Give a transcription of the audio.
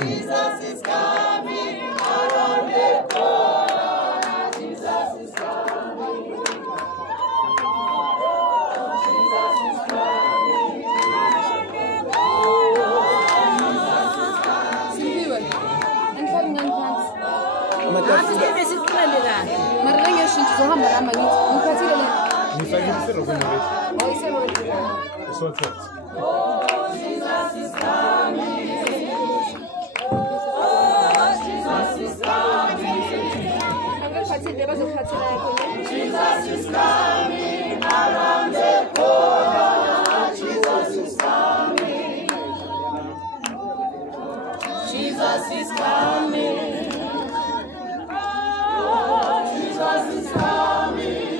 Jesus is coming around the corner. Jesus is coming. Jesus is coming around the Jesus is coming. Jesus is coming. Jesus is coming around the corner. Jesus is coming. Jesus is coming. Jesus is coming.